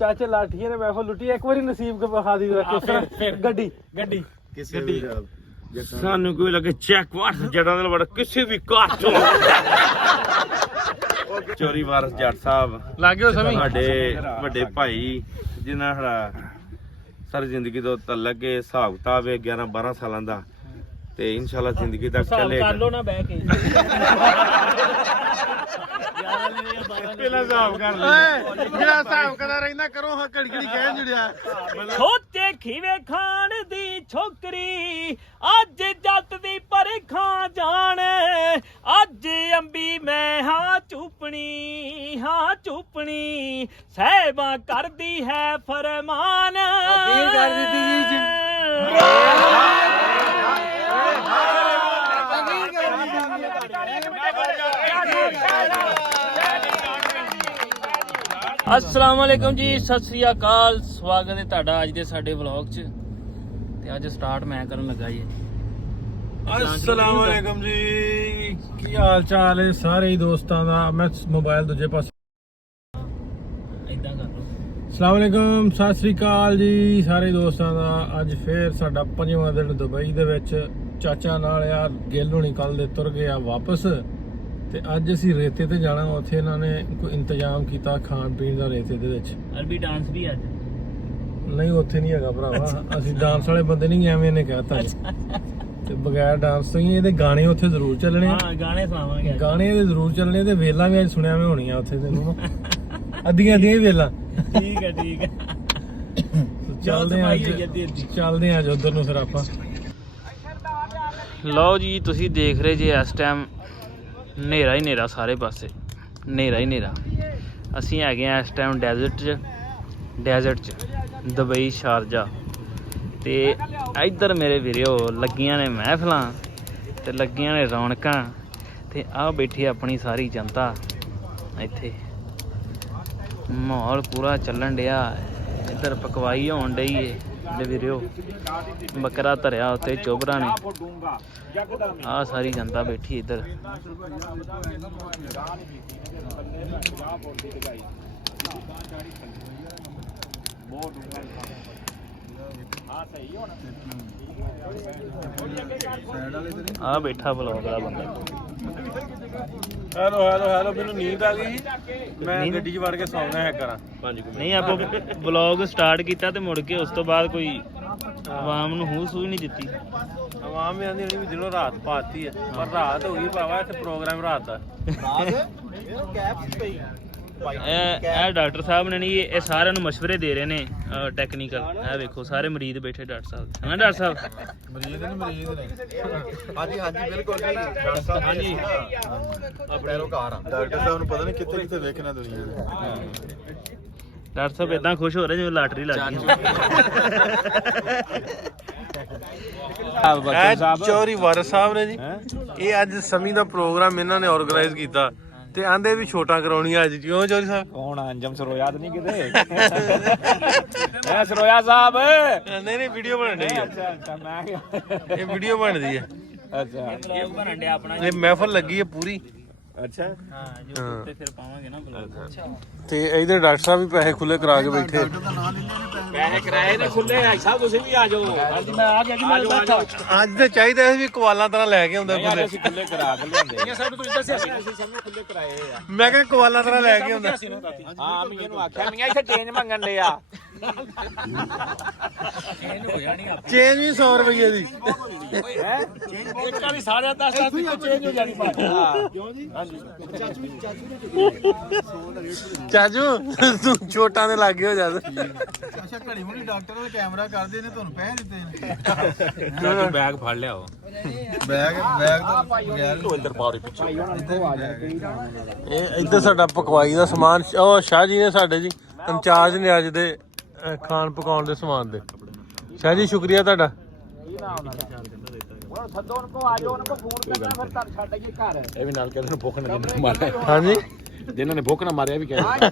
ਚਾਚੇ ਲਾਠੀਆਂ ਨੇ ਮੈਫਲ ਲੁੱਟੀ ਇੱਕ ਵਾਰੀ ਨਸੀਬ ਕੇ ਵਿਖਾ ਦੀ ਰੱਖੇ ਗੱਡੀ ਗੱਡੀ ਕਿਸੇ ਵੀ ਸਾਨੂੰ ਕੋਈ ਲੱਗੇ ਚੈੱਕ ਵਾਟ ਜੜਾਂ ਦੇ ਵੜ ਕਿਸੇ ਵੀ ਕਾਟ ਚੋਰੀ ਵਾਰਸ ਜੱਟ ਸਾਹਿਬ ਲੱਗਿਓ ਸਮਝ ਸਾਡੇ ਵੱਡੇ ਭਾਈ ਜਿਨ੍ਹਾਂ ਸਾਡਾ ਸਾਰੀ ਜ਼ਿੰਦਗੀ ਤੋਂ ਤਲਕ ਕੇ ਹਿਸਾਬ ਕਿਤਾਬ ਹੈ 11-12 ਸਾਲਾਂ ਦਾ ਤੇ ਇਨਸ਼ਾਅੱਲਾ ਜ਼ਿੰਦਗੀ ਤੱਕ ਚੱਲੇਗਾ। ਕਰ ਲੋ ਨਾ ਬਹਿ ਕੇ ਪਹਿਲਾਂ ਹਿਸਾਬ ਕਰ ਲੈ ਜਿਹੜਾ ਹਿਸਾਬ ਕਰਦਾ ਰਹਿੰਦਾ ਕਰੋ ਹਾਂ ਘੜੀ ਘੜੀ ਕਹਿਣ ਜੁੜਿਆ ਛੋਟੇ ਖੀਵੇ ਖਾਣ ਦੀ ਛੋਕਰੀ ਅੱਜ ਜੱਟ ਦੀ ਪਰਖਾਂ ਜਾਣ ਅੱਜ ਅੰਬੀ ਮੈਂ ਹਾਂ ਚੁੱਪਣੀ ਸਹਿਬਾਂ ਕਰਦੀ ਹੈ ਫਰਮਾਨ ਕੀ ਕਰ ਦਿੱਤੀ ਜੀ अस्सलाम वालेकुम जी, सत श्री अकाल। स्वागत है ਤੁਹਾਡਾ ਅੱਜ ਦੇ ਸਾਡੇ ਵਲੌਗ 'ਚ ਤੇ ਅੱਜ ਸਟਾਰਟ ਮੈਂ ਕਰਨ ਲੱਗਾ ਜੀ। अस्सलाम वालेकुम जी ਕੀ ਹਾਲ ਚਾਲ ਹੈ ਸਾਰੇ ਹੀ ਦੋਸਤਾਂ ਦਾ। ਮੈਂ ਮੋਬਾਈਲ ਦੂਜੇ ਪਾਸੇ ਇਦਾਂ ਕਰ ਲਓ। अस्सलाम वालेकुम ਸਤਿ ਸ੍ਰੀ ਅਕਾਲ ਜੀ ਸਾਰੇ ਦੋਸਤਾਂ ਦਾ। ਅੱਜ ਫੇਰ ਸਾਡਾ 5ਵਾਂ ਦਿਨ ਦੁਬਈ ਦੇ ਵਿੱਚ ਚਾਚਾ ਨਾਲ ਯਾਰ ਗਿੱਲ ਹੋਣੀ ਕੱਲ ਦੇ ਤੁਰ ਗਿਆ ਵਾਪਸ ਤੇ ਅੱਜ ਅਸੀਂ ਰੇਤੇ ਤੇ ਜਾਣਾ। ਉੱਥੇ ਇਹਨਾਂ ਨੇ ਕੋਈ ਇੰਤਜ਼ਾਮ ਕੀਤਾ ਖਾਣ ਪੀਣ ਦਾ ਰੇਤੇ ਦੇ ਵਿੱਚ। ਅਰਬੀ ਡਾਂਸ ਵੀ ਅੱਜ ਨਹੀਂ ਉੱਥੇ ਨਹੀਂ ਹੈਗਾ ਭਰਾਵਾ, ਅਸੀਂ ਡਾਂਸ ਵਾਲੇ ਬੰਦੇ ਨਹੀਂ ਐਵੇਂ ਇਹਨੇ ਕਹਿਤਾ ਤੇ ਬਗੈਰ ਡਾਂਸ ਤੋਂ ਹੀ ਇਹਦੇ ਗਾਣੇ ਉੱਥੇ ਜ਼ਰੂਰ ਚੱਲਣੇ। ਹਾਂ ਗਾਣੇ ਸੁਣਾਵਾਂਗੇ, ਗਾਣੇ ਇਹਦੇ ਜ਼ਰੂਰ ਚੱਲਣੇ ਤੇ ਵੇਲਾਂ ਵੀ ਅੱਜ ਸੁਣਿਆ ਮੈਂ ਹੋਣੀਆਂ ਉੱਥੇ ਤੈਨੂੰ ਅੱਧੀਆਂ ਹੀ ਵੇਲਾਂ। ਠੀਕ ਹੈ ਚੱਲਦੇ ਆ ਅੱਜ ਉਧਰ ਨੂੰ ਫਿਰ ਆਪਾਂ। ਲਓ ਜੀ ਤੁਸੀਂ ਦੇਖ ਰਹੇ ਜੀ ਇਸ ਟਾਈਮ ਹਨੇਰਾ ਹੀ ਹਨੇਰਾ, ਸਾਰੇ ਪਾਸੇ ਹਨੇਰਾ ਹੀ ਹਨੇਰਾ। ਅਸੀਂ ਹੈਗੇ ਆ ਇਸ ਟਾਈਮ ਡੈਜ਼ਰਟ 'ਚ ਦੁਬਈ ਸ਼ਾਰਜਾ ਤੇ ਇੱਧਰ ਮੇਰੇ ਵੀਰੋ ਲੱਗੀਆਂ ਨੇ ਮਹਿਫਲਾਂ ਤੇ ਲੱਗੀਆਂ ਨੇ ਰੌਣਕਾਂ ਤੇ ਆਹ ਬੈਠੀ ਆਪਣੀ ਸਾਰੀ ਜਨਤਾ ਇੱਥੇ। ਮਾਹੌਲ ਪੂਰਾ ਚੱਲਣ ਡਿਆ, ਇੱਧਰ ਪਕਵਾਈ ਹੋਣ ਡਈ ਏ ਮੇਰੇ ਵੀਰੋ। ਬੱਕਰਾ ਧਰਿਆ ਉੱਤੇ ਚੋਬਰਾਂ ਨੇ, ਆਹ ਸਾਰੀ ਜਨਤਾ ਬੈਠੀ ਇੱਧਰ। ਆ ਬੈਠਾ ਬਲੌਗ ਵਾਲਾ ਬੰਦਾ। ਹੈਲੋ ਮੈਨੂੰ ਨੀਂਦ ਆ ਗਈ, ਮੈਂ ਗੱਡੀ 'ਚ ਵੜ ਕੇ ਸੌਣਾ ਹੈ ਕਰਾਂ 5 ਮਿੰਟ। ਨਹੀਂ ਆਪਾਂ ਬਲੌਗ ਸਟਾਰਟ ਕੀਤਾ ਤੇ ਮੁੜ ਕੇ ਉਸ ਤੋਂ ਬਾਅਦ ਕੋਈ ਆਵਾਮ ਨੂੰ ਹੂੰ ਸੂਝ ਨਹੀਂ ਦਿੱਤੀ। ਆਵਾਮ ਵੀ ਆਂਦੀ ਵੀ ਦਿਲੋਂ ਰਾਤ ਪਾਤੀ ਹੈ, ਪਰ ਰਾਤ ਹੋ ਗਈ ਭਾਵਾ, ਇੱਥੇ ਪ੍ਰੋਗਰਾਮ ਰਾਤ ਦਾ। ਇਹ ਡਾਕਟਰ ਸਾਹਿਬ ਨੇ ਨਹੀਂ, ਇਹ ਸਾਰਿਆਂ ਨੂੰ ਮਸ਼ਵਰੇ ਦੇ ਰਹੇ ਨੇ ਟੈਕਨੀਕਲ। ਇਹ ਵੇਖੋ ਸਾਰੇ ਮਰੀਜ਼ ਬੈਠੇ ਡਾਕਟਰ ਸਾਹਿਬ, ਹੈ ਨਾ ਡਾਕਟਰ ਸਾਹਿਬ? ਮਰੀਜ਼ ਨੇ ਹਾਂਜੀ ਬਿਲਕੁਲ ਜੀ। ਡਾਕਟਰ ਸਾਹਿਬ ਹਾਂਜੀ ਆਪਣੇ ਰੋਕਾਰ ਆ। ਡਾਕਟਰ ਸਾਹਿਬ ਨੂੰ ਪਤਾ ਨਹੀਂ ਕਿੱਥੇ ਵੇਖਣਾ ਦੁਨੀਆ ਨੇ। ਡਾਕਟਰ ਸਾਹਿਬ ਇਦਾਂ ਖੁਸ਼ ਹੋ ਰਹੇ ਜਿਵੇਂ ਲਾਟਰੀ ਲੱਗ ਗਈ। ਚੌਧਰੀ ਵਾਰਿਸ ਸਾਹਿਬ ਨੇ ਜੀ, ਇਹ ਅੱਜ ਸਮੀ ਦਾ ਪ੍ਰੋਗਰਾਮ ਇਹਨਾਂ ਨੇ ਆਰਗੇਨਾਈਜ਼ ਕੀਤਾ ਤੇ ਆਂਦੇ ਵੀ ਛੋਟਾ ਕਰਾਉਣੀ ਅੱਜ। ਕਿਉਂ ਚੌਧਰੀ ਸਾਹਿਬ? ਕੌਣ ਅੰਜਮ ਸਰੋਇਆ ਤਾਂ ਨਹੀਂ ਕਿਤੇ? ਮੈਂ ਸਰੋਇਆ ਸਾਹਿਬ ਨਹੀਂ ਵੀਡੀਓ ਬਣ ਰਹੀ ਹੈ। ਅੱਛਾ ਮੈਂ ਇਹ ਵੀਡੀਓ ਬਣਦੀ ਹੈ। ਅੱਛਾ ਇਹ ਬਣਨ ਡਿਆ ਆਪਣਾ ਇਹ ਮਹਿਫਲ ਲੱਗੀ ਹੈ ਪੂਰੀ। ਅੱਛਾ ਹਾਂ YouTube ਤੇ ਫਿਰ ਪਾਵਾਂਗੇ ਨਾ ਬਲੌਗ। ਤੇ ਇਹਦੇ ਡਾਕਟਰ ਸਾਹਿਬ ਵੀ ਪੈਸੇ ਖੁੱਲੇ ਕਰਾ ਕੇ ਬੈਠੇ। ਪੈਸੇ ਕਿਰਾਏ ਦੇ ਖੁੱਲੇ ਆ ਸਾਹਿਬ, ਤੁਸੀਂ ਵੀ ਆ ਜਾਓ। ਹਾਂਜੀ ਮੈਂ ਆ ਗਿਆ ਜੀ, ਮੈਂ ਬੈਠਾ। ਅੱਜ ਤਾਂ ਚਾਹੀਦਾ ਸੀ ਵੀ ਕਵਾਲਾਂ ਤਰ੍ਹਾਂ ਲੈ ਕੇ ਆਉਂਦਾ ਬੰਦੇ। ਅਸੀਂ ਖੁੱਲੇ ਕਰਾ ਕੇ ਲਿਆਂਦੇ ਆ। ਸਾਨੂੰ ਤੁਸੀਂ ਦੱਸਿਆ ਸੀ ਅਸੀਂ ਸਾਨੂੰ ਖੁੱਲੇ ਕਰਾਏ ਆ। ਮੈਂ ਕਿਹਾ ਕਵਾਲਾਂ ਤਰ੍ਹਾਂ ਲੈ ਕੇ ਆਉਂਦਾ। ਹਾਂ ਮੀਆਂ ਨੂੰ ਆਖਿਆ ਮੀਆਂ ਇੱਥੇ ਚੇਂਜ ਮੰਗਣ ਦੇ ਆ। ਚੇਂਜ ਵੀ 100 ਰੁਪਏ ਦੀ। ਹੈ ਇੱਕ ਵਾਰੀ ਸਾਰਿਆਂ ਦਾ ਚੇਂਜ ਹੋ ਜਾਣੀ ਬਾਤ। ਹਾਂ ਕਿਉਂ ਜੀ? ਚਾਚੂ ਤੂੰ ਛੋਟਾਂ ਦੇ ਲਾਗੇ ਹੋ ਜਾ। ਅੱਛਾ ਘੜੀ ਮੁੜੀ ਡਾਕਟਰ ਨਾਲ ਕੈਮਰਾ ਕਰਦੇ ਨੇ, ਤੁਹਾਨੂੰ ਪੈਸੇ ਦਿੱਤੇ ਨੇ। ਬੈਗ ਫੜ ਲਿਆਓ। ਬੈਗ ਤਾਂ ਬਗੈਰ ਅੰਦਰ ਪਾਓ ਪਿੱਛੇ। ਇਹ ਇੱਧਰ ਸਾਡਾ ਪਕਵਾਈ ਦਾ ਸਮਾਨ। ਉਹ ਸ਼ਾਹ ਜੀ ਨੇ ਸਾਡੇ ਜੀ ਇੰਚਾਰਜ ਨੇ ਅੱਜ ਦੇ ਖਾਣ ਪਕਾਉਣ ਦੇ ਸਮਾਨ ਦੇ। ਸ਼ਾਹ ਜੀ ਸ਼ੁਕਰੀਆ ਤੁਹਾਡਾ। ਇਹ ਵੀ ਨਾਲ ਕਹਿੰਦੇ ਨੇ ਭੁੱਖ ਨਾ ਮਾਰਿਆ। ਹਾਂਜੀ ਜਿਨ੍ਹਾਂ ਨੇ ਭੁੱਖ ਨਾ ਮਾਰਿਆ ਵੀ ਕਹਿੰਦੇ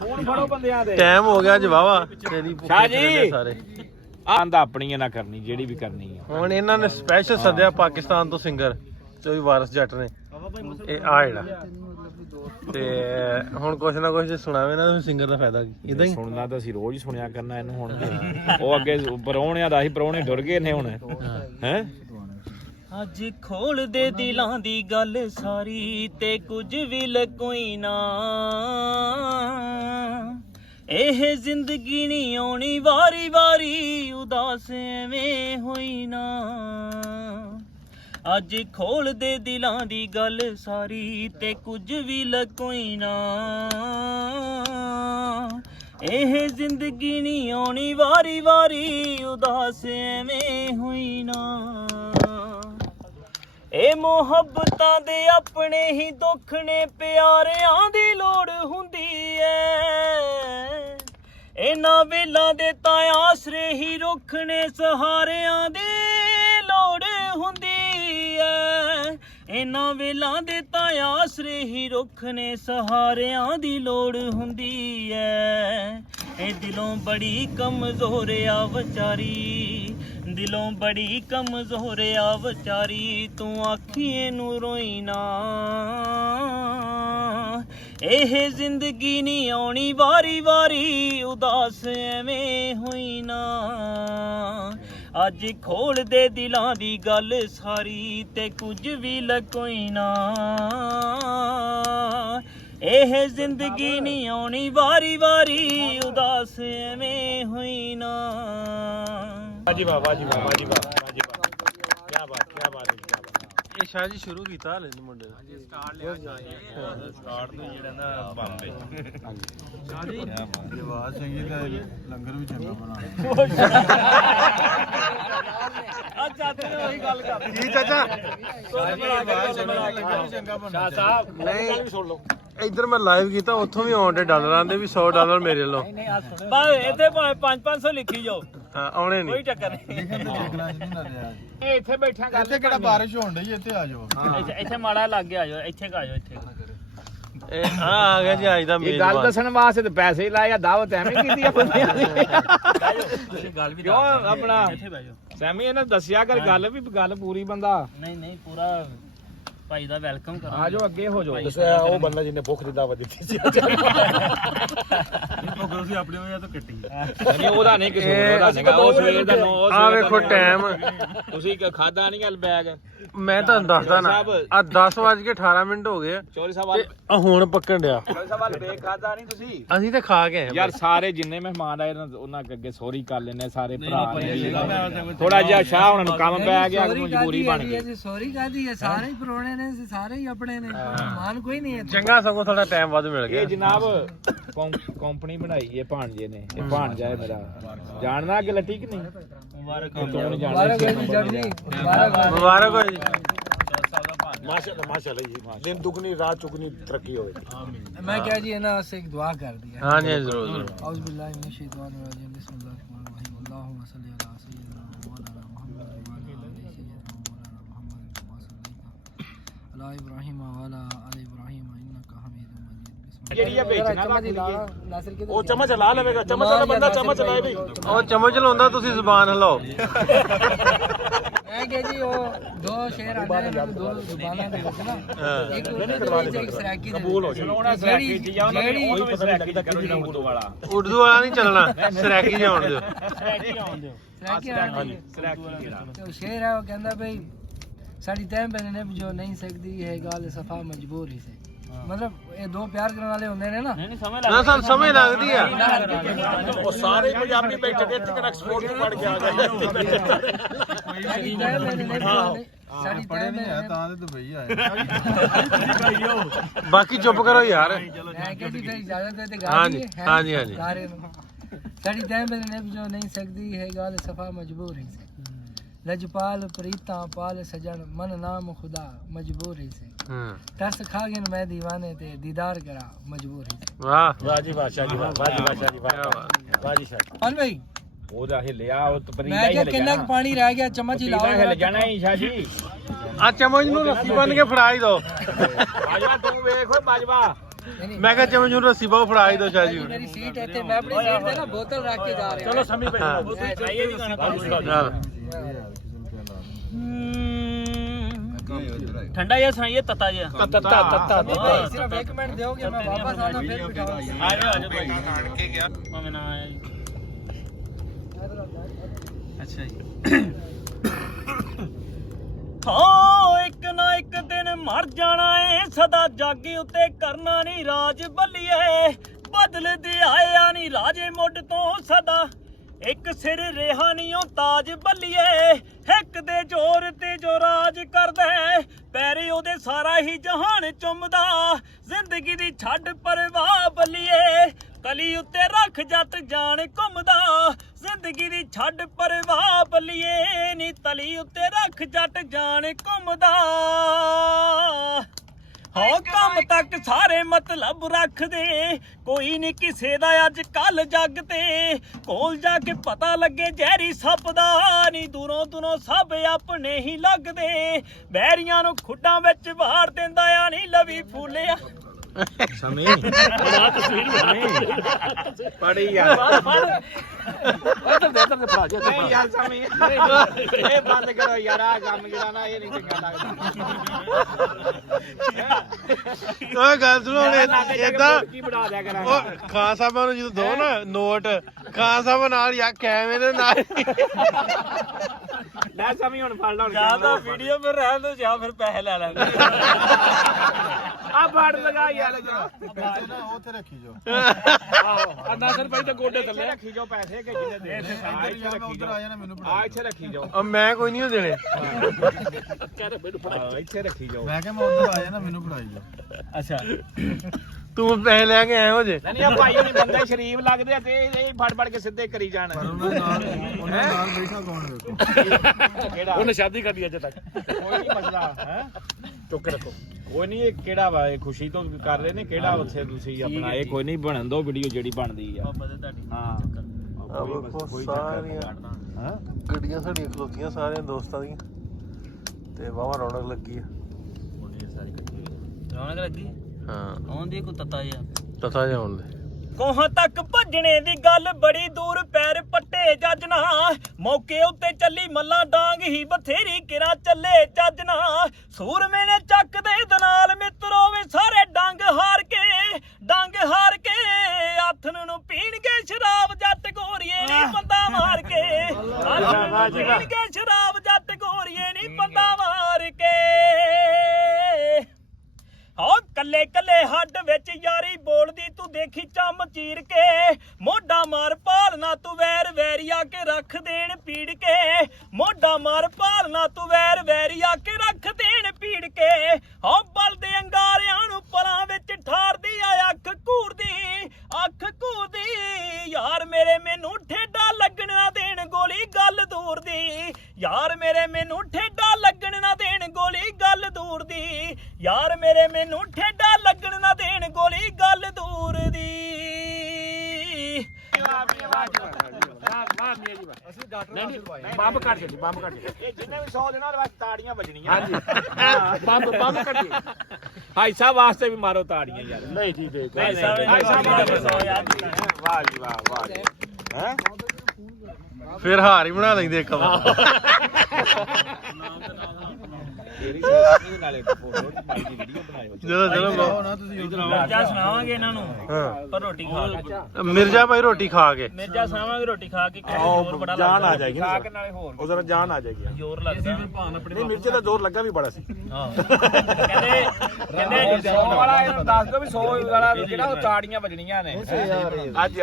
ਫੋਨ ਫੜੋ ਬੰਦਿਆਂ ਦੇ। ਟਾਈਮ ਹੋ ਗਿਆ ਅੱਜ ਵਾਵਾ ਤੇਰੀ ਸ਼ਾਹ ਜੀ ਸਾਰੇ ਆਂਦਾ ਆਪਣੀ ਨਾ ਕਰਨੀ, ਜਿਹੜੀ ਵੀ ਕਰਨੀ ਹੈ। ਹੁਣ ਇਹਨਾਂ ਨੇ ਸਪੈਸ਼ਲ ਸੱਦਿਆ ਪਾਕਿਸਤਾਨ ਤੋਂ ਸਿੰਗਰ ਚੌਧਰੀ ਵਾਰਿਸ ਜੱਟ ਨੇ। ਇਹ ਆ ਜਿਹੜਾ ਤੇ ਹੁਣ ਕੁਛ ਨਾ ਕੁਛ ਸੁਣਾਵੇ ਨਾ ਸਿੰਗਰ ਦਾ ਫਾਇਦਾ ਕੀ ਇਦਾਂ ਹੀ ਸੁਣਨਾ ਤਾਂ ਅਸੀਂ ਰੋਜ਼ ਹੀ ਸੁਣਿਆ ਕਰਨਾ ਇਹਨੂੰ ਹੁਣ ਉਹ ਅੱਗੇ ਪਰੌਣਿਆਂ ਦਾ ਹੀ ਪਰੌਣੇ ਡੁਰ ਗਏ ਨੇ ਹੁਣ ਹੈ ਅੱਜ ਖੋਲ ਦੇ ਦਿਲਾਂ ਦੀ ਗੱਲ ਸਾਰੀ ਤੇ ਕੁਝ ਵੀ ਲਕੋਈ ਨਾ ਇਹ ਜ਼ਿੰਦਗੀ ਨਹੀਂ ਆਉਣੀ ਵਾਰੀ ਵਾਰੀ ਉਦਾਸ ਐਵੇਂ ਹੋਈ ਨਾ ਅੱਜ ਖੋਲ ਦੇ ਦਿਲਾਂ ਦੀ ਗੱਲ ਸਾਰੀ ਤੇ ਕੁਝ ਵੀ ਲਕੋਈ ਨਾ ਇਹ ਜ਼ਿੰਦਗੀ ਨਹੀਂ ਆਉਣੀ ਵਾਰੀ ਵਾਰੀ ਉਦਾਸ ਐਵੇਂ ਹੋਈ ਨਾ ਇਹ ਮੁਹੱਬਤਾਂ ਦੇ ਆਪਣੇ ਹੀ ਦੁੱਖ ਨੇ ਪਿਆਰਿਆਂ ਦੀ ਲੋੜ ਹੁੰਦੀ ਐ ਇਹਨਾਂ ਵੇਲਾਂ ਦੇ ਤਾਂ ਆਸਰੇ ਹੀ ਰੁੱਖ ਨੇ ਸਹਾਰਿਆਂ ਦੀ ਲੋੜ ਹੁੰਦੀ ਐ ਇਹਨਾਂ ਵੇਲਾਂ ਦੇ ਤਾਂ ਆਸਰੇ ਹੀ ਰੁੱਖ ਨੇ ਸਹਾਰਿਆਂ ਦੀ ਲੋੜ ਹੁੰਦੀ ਐ ਇਹ ਦਿਲੋਂ ਬੜੀ ਕਮਜ਼ੋਰ ਆ ਵਿਚਾਰੀ ਦਿਲੋਂ ਬੜੀ ਕਮਜ਼ੋਰ ਆ ਵਿਚਾਰੀ ਤੂੰ ਆਖੀਏ ਨੂੰ ਰੋਈ ਨਾ ਇਹ ਜ਼ਿੰਦਗੀ ਨਹੀਂ ਆਉਣੀ ਵਾਰੀ ਵਾਰੀ ਉਦਾਸ ਐਵੇਂ ਹੋਈ ਨਾ ਅੱਜ ਖੋਲ ਦੇ ਦਿਲਾਂ ਦੀ ਗੱਲ ਸਾਰੀ ਤੇ ਕੁਝ ਵੀ ਲਕੋਈ ਨਾ ਇਹ ਜ਼ਿੰਦਗੀ ਨਹੀਂ ਆਉਣੀ ਵਾਰੀ ਵਾਰੀ ਉਦਾਸ ਐਵੇਂ ਹੋਈ ਨਾ ਵਾਜੀ ਵਾਹ ਵਾਜੀ ਵਾਹ ਵਾਜੀ ਵਾਹ ਵਾਜੀ ਵਾਹ ਕੀ ਬਾਤ ਕੀ ਬਾਤ ਹੈ ਇਹ ਸ਼ਾਹ ਜੀ ਸ਼ੁਰੂ ਕੀਤਾ ਹਲੇ ਮੁੰਡੇ ਨੇ ਸਟਾਰਟ ਤੋਂ ਜਿਹੜਾ ਨਾ ਬੰਬੇ ਆਵਾਜ਼ ਚੰਗੀ ਤਾਂ ਲੰਗਰ ਵੀ ਚੰਗਾ ਬਣਾ ਅੱਛਾ ਤੇ ਉਹੀ ਗੱਲ ਕਰ ਕੀ ਚਾਚਾ ਲੰਗਰ ਵੀ ਚੰਗਾ ਬਣਾ ਸਾਹਿਬ ਨਹੀਂ ਸੁਣ ਲਓ ਇੱਧਰ ਮੈਂ ਲਾਈਵ ਕੀਤਾ ਉੱਥੋਂ ਵੀ ਆਉਂਦੇ ਡਾਲਰਾਂ ਦੇ ਵੀ $100 ਮੇਰੇ ਵੱਲੋਂ ਭਾਵੇਂ ਇੱਥੇ ਭਾਵੇਂ 500 ਲਿਖੀ ਜਾਓ ਹਾਂ ਆਉਣੇ ਕੋਈ ਨਹੀਂ ਚੱਕਰ ਨਹੀਂ ਦੇਖਣਾ ਨਹੀਂ ਨਾ ਰਿਹਾ ਇਹ ਇੱਥੇ ਬੈਠਾ ਗੱਲ ਇੱਥੇ ਕਿਹੜਾ ਬਾਰਿਸ਼ ਹੋਣ ਡਈ ਇੱਥੇ ਆ ਜਾਓ ਇੱਥੇ ਮਾੜਾ ਲੱਗ ਗਿਆ ਆਜੋ ਇੱਥੇ ਕਾ ਆਜੋ ਇੱਥੇ ਇਹ ਆ ਗਿਆ ਜੀ ਅੱਜ ਦਾ ਇਹ ਮੇਨ ਗੱਲ ਦੱਸਣ ਵਾਸਤੇ ਤੇ ਪੈਸੇ ਹੀ ਲਾਏ ਆ ਦਾਵਤ ਐਵੇਂ ਕੀਤੀ ਆ ਬੰਦਿਆਂ ਦੀ ਤੁਸੀਂ ਗੱਲ ਵੀ ਕਿਉਂ ਆਪਣਾ ਇੱਥੇ ਬਹਿ ਜਾਓ ਸੈਮੀ ਇਹਨੇ ਦੱਸਿਆ ਕਰ ਗੱਲ ਵੀ ਗੱਲ ਪੂਰੀ ਬੰਦਾ ਨਹੀਂ ਨਹੀਂ ਪੂਰਾ ਭਾਈ ਦਾ ਵੈਲਕਮ ਕਰੋ ਆ ਜਾਓ ਅੱਗੇ ਹੋ ਜਾਓ ਦੱਸਿਆ ਉਹ ਬੰਦਾ ਜਿਹਨੇ ਭੁੱਖ ਦੀ ਦਾਵਤ ਦਿੱਤੀ ਸੀ ਨਹੀਂ ਉਹਦਾ ਨਹੀਂ ਕਿਸੇ ਉਹਦਾ ਨਹੀਂਗਾ ਉਹ ਸਵੇਰ ਦਾ ਆ ਵੇਖੋ ਟਾਈਮ ਤੁਸੀਂ ਖਾਦਾ ਨਹੀਂ ਗੱਲ ਬੈਗ ਮੈਂ ਤੁਹਾਨੂੰ ਦੱਸਦਾ ਨਾ ਆ 10:18 ਹੋ ਗਏ ਚੋਰੀ ਸਾਹਿਬ ਤੇ ਆ ਹੁਣ ਪੱਕਣ ਡਿਆ ਚੋਰੀ ਸਾਹਿਬ ਵਾਲ ਬੈਗ ਖਾਦਾ ਨਹੀਂ ਤੁਸੀਂ ਅਸੀਂ ਤੇ ਖਾ ਕੇ ਆਏ ਯਾਰ ਸਾਰੇ ਜਿੰਨੇ ਮਹਿਮਾਨ ਆਏ ਉਹਨਾਂ ਅੱਗੇ ਸੋਰੀ ਕਰ ਲੈਨੇ ਸਾਰੇ ਭਰਾ ਨੇ ਥੋੜਾ ਜਿਹਾ ਸ਼ਾਹ ਉਹਨਾਂ ਨੂੰ ਕੰਮ ਪੈ ਗਿਆ ਮਜਬੂਰੀ ਬਣ ਗਈ ਸੌਰੀ ਕਾਦੀ ਹੈ ਸਾਰੇ ਹੀ ਪਰੋਣੇ ਨੇ ਸਾਰੇ ਹੀ ਆਪਣੇ ਨੇ ਮਾਨ ਕੋਈ ਨਹੀਂ ਹੈ ਚੰਗਾ ਸਗੋਂ ਥੋੜਾ ਟਾਈਮ ਵੱਧ ਮਿਲ ਗਿਆ ਇਹ ਜਨਾਬ ਕੰਪਨੀ ਬਣਾਈ ਹੈ ਭਾਣਜੇ ਨੇ ਇਹ ਭਾਣਜਾ ਹੈ ਮੇਰਾ ਜਾਣਦਾ ਅੱਗੇ ਲੱਟੀ ਕਿ ਨਹੀਂ ਮੁਬਾਰਕ ਤੂੰ ਨਹੀਂ ਜਾਣਦਾ ਮੁਬਾਰਕ ਹੋਏ ਜੀ ਮਾਸ਼ਾਅੱਲਾ ਜੀ ਦਿਨ ਦੁਗਣੀ ਰਾਤ ਚੁਗਣੀ ਤਰੱਕੀ ਹੋਵੇ मैं क्या जी है ना से एक दुआ कर दिया हाँ जी जरूर जरूर औज़ बिल्लाहि मिनश शैतानिर रजीम बिस्मिल्लाहिर रहमानिर रहीम अल्लाहुम्मा सल्लि अला सय्यिदिना मौलाना मुहम्मद व अला आलि सय्यिदिना मौलाना मुहम्मद कमा सल्लैता अला इब्राहीम व अला आलि इब्राहीम इन्नका हमीदुम मजीद ਜਿਹੜੀ ਇਹ ਵੇਚਣਾ ਨਾ नासिर के ਉਹ ਚਮਚ ਲਾ ਲਵੇਗਾ ਚਮਚ ਵਾਲਾ ਬੰਦਾ ਚਮਚ ਲਾਏ ਵੀ ਉਹ ਚਮਚ ਲਾਉਂਦਾ ਤੁਸੀਂ ਜ਼ੁਬਾਨ ਹਿਲਾਓ मैं क्या जी वो दो शेर आते हैं दो जुबानां दे विच ना एक उर्दू दे एक सराकी दे ਕਬੂਲ ਹੋ ਜਾਣਾ ਸਰਾਕੀ ਜੀ ਆ ਉਹਨਾਂ ਨੇ ਉਹੀ ਸਰਾਕੀ ਦਾ ਕਰੋ ਜਿਹੜਾ ਉਰਦੂ ਵਾਲਾ ਉਰਦੂ ਵਾਲਾ ਨਹੀਂ ਚੱਲਣਾ ਸਰਾਕੀ ਜਾਣ ਦਿਓ सराकी आंदी ਸਰਾਕੀ ਜਿਹੜਾ तो शेर है वो कहंदा भाई साडी तैम पहले ने जो नहीं सकदी है गाल सफा मजबूरी से मतलब ये दो प्यार करने वाले होंगे ने ना ਨਹੀਂ ਸਮਝ ਨਾ ਸਾਨੂੰ ਸਮਝ ਲੱਗਦੀ ਆ ਉਹ ਸਾਰੇ ਪੰਜਾਬੀ ਬੈਠ ਕੇ ਟਿਕਟ ਐਕਸਪੋਰਟ ਨੂੰ ਪੜ ਕੇ ਆ ਗਏ साडी तैम पहले ने साडी ਪੜੇ तैम ਨਹੀਂ ਹੈ पहले ਤਾਂ ਤੇ ਦੁਬਈ ਆਏ ਬਾਕੀ ਚੁੱਪ ਕਰੋ ਯਾਰ मैं क्या जी फिर इजाजत देते हाँ गाली जी, है हाँ जी, हाँ जी। सारे साडी तैम पहले ने जो नहीं सकदी है गाल सफा मजबूरी से लजपाल प्रीता पाल सजन मन नाम खुदा मजबूरी से ਹੂੰ तरस खा गए मैं दीवाने ते दीदार करा मजबूरी से ਵਾਹ ਵਾਹ ਜੀ ਵਾਹ ਸ਼ਾਹ ਜੀ ਵਾਹ ਵਾਹ ਜੀ ਵਾਹ ਸ਼ਾਹ ਜੀ ਵਾਹ ਜੀ ਸ਼ਾਹ कौन भाई ਉਹਦਾ ਹਿਲਿਆ ਉਹ ਤਪਰੀਦਾ मैं ਹੀ क्या ਹਿਲ कितना ਜਾਣਾ पानी रह गया चम्मच ही लाओ ਹਿਲ ਜਾਣਾ ਹੀ ਸ਼ਾਹ ਜੀ ਆ ਚਮਚ ਨੂੰ ਰੱਸੀ ਬੰਨ ਕੇ ਫੜਾ ਹੀ ਦੋ ਬਾਜਵਾ ਤੂੰ ਵੇਖ ਓਏ ਬਾਜਵਾ नहीं, ਮੈਂ ਕਿਹਾ ਚਮਚ ਨੂੰ ਰੱਸੀ ਬਾਹ ਫੜਾ ਹੀ ਦੋ ਸ਼ਾਹ ਜੀ मेरी सीट है मैं अपनी सीट पे ना बोतल रख के जा रहा ਚਲੋ ਸਮੀ ਭਾਈ ਹਾਂ। ਇਹ ਵੀ ਗਾਣਾ ਚੱਲ। ठंडा या सुनाइए तता या ਤੱਤਾ भाई सिर्फ 1 मिनट दोगे मैं वापस आना फिर बिठाऊंगा आ जाओ भाई मैं ना आया जी अच्छा जी ਹਾਂ ਇੱਕ ਨਾ ਇੱਕ ਦਿਨ ਮਰ ਜਾਣਾ ਏ ਸਦਾ ਜਾਗੀ ਉੱਤੇ ਕਰਨਾ ਨਹੀਂ ਰਾਜ ਬੱਲੀਏ ਬਦਲਦੇ ਆਇਆ ਨਹੀਂ ਰਾਜੇ ਮੁੱਢ ਤੋਂ ਸਦਾ ਇੱਕ ਸਿਰ ਰਿਹਾ ਨਹੀਂ ਉਹ ਤਾਜ ਬੱਲੀਏ ਇੱਕ ਦੇ ਜ਼ੋਰ ਤੇ ਜੋ ਰਾਜ ਕਰਦਾ ਪੈਰੇ ਉਹਦੇ ਸਾਰਾ ਹੀ ਜਹਾਨ ਚੁੰਮਦਾ ਜ਼ਿੰਦਗੀ ਦੀ ਛੱਡ ਪਰਵਾਹ ਬੱਲੀਏ ਕਲੀ ਉੱਤੇ ਰੱਖ ਜੱਟ ਜਾਣ ਘੁੰਮਦਾ ਜ਼ਿੰਦਗੀ ਦੀ ਛੱਡ ਪਰਵਾਹ ਬੱਲੀਏ ਨੀ ਤਲੀ ਉੱਤੇ ਰੱਖ ਜੱਟ ਜਾਣ ਘੁੰਮਦਾ ਹਾਂ ਕੰਮ ਤੱਕ ਸਾਰੇ ਮਤਲਬ ਰੱਖਦੇ ਕੋਈ ਨਹੀਂ ਕਿਸੇ ਦਾ ਅੱਜ ਕੱਲ ਜੱਗ ਤੇ ਕੋਲ ਜਾ ਕੇ ਪਤਾ ਲੱਗੇ ਜ਼ਹਿਰੀ ਸੱਪ ਦਾ ਨੀ ਦੂਰੋਂ ਦੂਰੋਂ ਸਭ ਆਪਣੇ ਹੀ ਲੱਗਦੇ ਬੈਰੀਆਂ ਨੂੰ ਖੁੱਡਾਂ ਵਿੱਚ ਵਾੜ ਦਿੰਦਾ ਆ ਨੀ ਲਵੀ ਫੂਲਿਆ ਸਮੀ ਬੜਾ ਤਸਵੀਰ ਬਣੀ ਪੜੀ ਯਾਰ ਇੱਧਰ ਦੇ ਫੜਾ ਜਾ ਨਹੀਂ ਯਾਰ ਸਮੀ ਇਹ ਬੰਦ ਕਰੋ ਯਾਰ ਆ ਕੰਮ ਜਿਹੜਾ ਨਾ ਇਹ ਨਹੀਂ ਚੰਗਾ ਲੱਗਦਾ ਓਏ ਗੱਲ ਸੁਣੋ ਏਦਾਂ ਕੀ ਬਣਾ ਦਿਆ ਕਰਾਂਗਾ ਉਹ ਖਾਨ ਸਾਹਿਬਾਂ ਨੂੰ ਜਦੋਂ ਦੋ ਨਾ ਨੋਟ ਖਾਨ ਸਾਹਿਬ ਨਾਲ ਯਾ ਕੈਮਰੇ ਦੇ ਨਾਲ ਲੈ ਸਮੀ ਹੁਣ ਫੜ ਲਾ ਜਾਂ ਤਾਂ ਵੀਡੀਓ ਪਰ ਰਹਿਣ ਦੋ ਜਾਂ ਫਿਰ ਪੈਸੇ ਲੈ ਲੈ ਆ ਫੜ ਲਗਾ ਯਾਰ ਨਾ ਉੱਥੇ ਰੱਖੀ ਜੋ ਆ ਨਾਸਰ ਭਾਈ ਤਾਂ ਗੋਡੇ ਥੱਲੇ ਰੱਖੀ ਜਾਓ ਪੈਸੇ ਕਿ ਜਿੰਨੇ ਦੇ ਇੱਧਰ ਉੱਧਰ ਆ ਜਾਣਾ ਮੈਨੂੰ ਆ ਇੱਥੇ ਰੱਖੀ ਜਾਓ ਉਹ ਮੈਂ ਕੋਈ ਨਹੀਂ ਦੇਣੇ ਕਹਿੰਦੇ ਮੈਨੂੰ ਫੜਾ ਇੱਥੇ ਰੱਖੀ ਜਾਓ ਮੈਂ ਕਿਹਾ ਮੈਂ ਉੱਧਰ ਆ ਜਾਣਾ ਮੈਨੂੰ ਫੜਾਈ ਜੋ ਅੱਛਾ ਤੂੰ ਪੈਸੇ ਲੈ ਕੇ ਆਇਆ ਹੋ ਜੇ ਨਹੀਂ ਆ ਭਾਈ ਨਹੀਂ ਬੰਦੇ ਸ਼ਰੀਫ ਲੱਗਦੇ ਆ ਤੇ ਇਹ ਫੜ ਫੜ ਕੇ ਸਿੱਧੇ ਕਰੀ ਜਾਣ ਉਹਨਾਂ ਨਾਲ ਬੈਠਾ ਕੌਣ ਵੇਖੋ ਕਿਹੜਾ ਉਹਨੇ ਸ਼ਾਦੀ ਕਰਦੀ ਅਜੇ ਤੱਕ ਕੋਈ ਨਹੀਂ ਮਸਲਾ ਹੈ ਚੁੱਕ ਰੱਖੋ ਕੋਈ ਨਹੀਂ ਇਹ ਕਿਹੜਾ ਵਾ ਇਹ ਖੁਸ਼ੀ ਤੋਂ ਕਰ ਰਹੇ ਨੇ ਕਿਹੜਾ ਉੱਥੇ ਤੁਸੀਂ ਆਪਣਾ ਇਹ ਕੋਈ ਨਹੀਂ ਬਣਨ ਦੋ ਵੀਡੀਓ ਜਿਹੜੀ ਬਣਦੀ ਆ ਹਾਂ ਸਾਰੀਆਂ ਹਾਂ ਗੱਡੀਆਂ ਸਾਡੀਆਂ ਖਲੋਤੀਆਂ ਸਾਰਿਆਂ ਦੋਸਤਾਂ ਦੀਆਂ ਤੇ ਵਾਵਾ ਰੌਣਕ ਲੱਗੀ ਆ ਰੌਣਕ ਲੱਗੀ ਹਾਂ ਆਉਂਦੀ ਕੋ ਤਤਾ ਜਾ ਤਥਾ ਜਾਉਣ ਦੇ ਕੋਹਾਂ ਤੱਕ ਭੱਜਣੇ ਦੀ ਗੱਲ ਬੜੀ ਦੂਰ ਪੈਰ ਪੱਟੇ ਜੱਜਣਾ ਮੌਕੇ ਉੱਤੇ ਚੱਲੀ ਮੱਲਾ ਡਾਂਗ ਹੀ ਬਥੇਰੀ ਕਿਰਾ ਚੱਲੇ ਜੱਜਣਾ ਸੂਰਮੇ ਨੇ ਚੱਕ ਦੇ ਦਨਾਲ ਮਿੱਤਰੋ ਵੇ ਸਾਰੇ ਡੰਗ ਹਾਰ ਕੇ ਆਥਣ ਨੂੰ ਪੀਣਗੇ ਸ਼ਰਾਬ ਜੱਟ ਗੋਰੀਏ ਨੀ ਬੰਦਾ ਮਾਰ ਕੇ ਆਥਣ ਨੂੰ ਪੀਣਗੇ ਸ਼ਰਾਬ ਜੱਟ ਗੋਰੀਏ ਨੀ ਬੰਦਾ ਮਾਰ ਕੇ ਹਾਂ ਕੱਲੇ ਕੱਲੇ ਹੱਡ ਵਿੱਚ ਯਾਰੀ ਬੋਲਦੀ ਤੂੰ ਦੇਖੀ ਚੰਮ ਚੀਰ ਕੇ ਮੋਢਾ ਮਾਰ ਭਾਲਣਾ ਤੂੰ ਵੈਰ ਵੈਰੀਆ ਕੇ ਰੱਖ ਦੇਣ ਪੀੜ ਕੇ ਮੋਢਾ ਮਾਰ ਭਾਲਣਾ ਤੂੰ ਵੈਰ ਵੈਰੀਆ ਕੇ ਰੱਖ ਦੇਣ ਪੀੜ ਕੇ ਹਾਂ ਬਲਦੇ ਅੰਗਾਰਿਆਂ ਨੂੰ ਪਰਾਂ ਵਿੱਚ ਠਾਰਦੀ ਆ ਅੱਖ ਘੂਰਦੀ ਯਾਰ ਮੇਰੇ ਮੈਨੂੰ ਠੇਡਾ ਲੱਗਣ ਨਾ ਦੇਣ ਗੋਲੀ ਗੱਲ ਦੂਰ ਦੀ ਯਾਰ ਮੇਰੇ ਮੈਨੂੰ ਠੇਡਾ ਲੱਗਣ ਨਾ ਦੇਣ ਗੋਲੀ ਗੱਲ ਦੂਰ ਦੀ ਯਾਰ ਮੇਰੇ ਮੈਨੂੰ ਠੇਡਾ ਲੱਗਣ ਨਾ ਦੇਣ ਗੋਲੀ ਗੱਲ ਦੂਰ ਦੀ ਅਸੀਂ ਡਾਕਟਰ ਬੰਬ ਕੱਢ ਚੱਲੀ ਇਹ ਜਿੰਨੇ ਵੀ 100 ਦੇਣਾ ਉਹਦੇ ਵਾਸਤੇ ਤਾੜੀਆਂ ਵੱਜਣੀਆਂ ਹਾਂਜੀ ਬੰਬ ਕੱਢ ਭਾਈ ਸਾਹਿਬ ਵਾਸਤੇ ਵੀ ਮਾਰੋ ਤਾੜੀਆਂ ਯਾਰ ਨਹੀਂ ਠੀਕ ਹੈ ਭਾਈ ਸਾਹਿਬ ਵਾਹ ਜੀ ਵਾਹ ਹੈ ਫਿਰ ਹਾਰ ਹੀ ਬਣਾ ਲੈਂਦੇ ਇੱਕ ਵਾਰ ਨਾਲੇ ਫੋਟੋ ਪਾਈ ਦੀ ਵੀਡੀਓ ਬਣਾਇਓ ਚਲੋ ਨਾ ਤੁਸੀਂ ਉੱਧਰ ਮਿਰਜ਼ਾ ਸੁਣਾਵਾਂਗੇ ਇਹਨਾਂ ਨੂੰ ਹਾਂ ਪਰ ਰੋਟੀ ਖਾ ਕੇ ਮਿਰਜ਼ਾ ਭਾਈ ਰੋਟੀ ਖਾ ਕੇ ਮਿਰਜ਼ਾ ਸੁਣਾਵਾਂਗੇ ਰੋਟੀ ਖਾ ਕੇ ਜ਼ੋਰ ਬੜਾ ਜਾਨ ਲੱਗਦਾ ਆ ਜਾਏਗੀ ਖਾ ਕੇ ਨਾਲੇ ਹੋਰ ਉਹ ਜ਼ਰਾ ਜਾਨ ਆ ਜਾਏਗੀ ਜ਼ੋਰ ਲੱਗਦਾ ਨਹੀਂ ਮਿਰਚੇ ਦਾ ਜ਼ੋਰ ਲੱਗਾ ਵੀ ਬੜਾ ਸੀ ਹਾਂ ਕਹਿੰਦੇ 100 ਵਾਲਾ ਇਹਨੂੰ ਦੱਸ ਦਿਓ ਵੀ 100 ਵਾਲਾ ਜਿਹੜਾ ਉਹ ਤਾੜੀਆਂ ਵੱਜਣੀਆਂ ਨੇ ਅੱਜ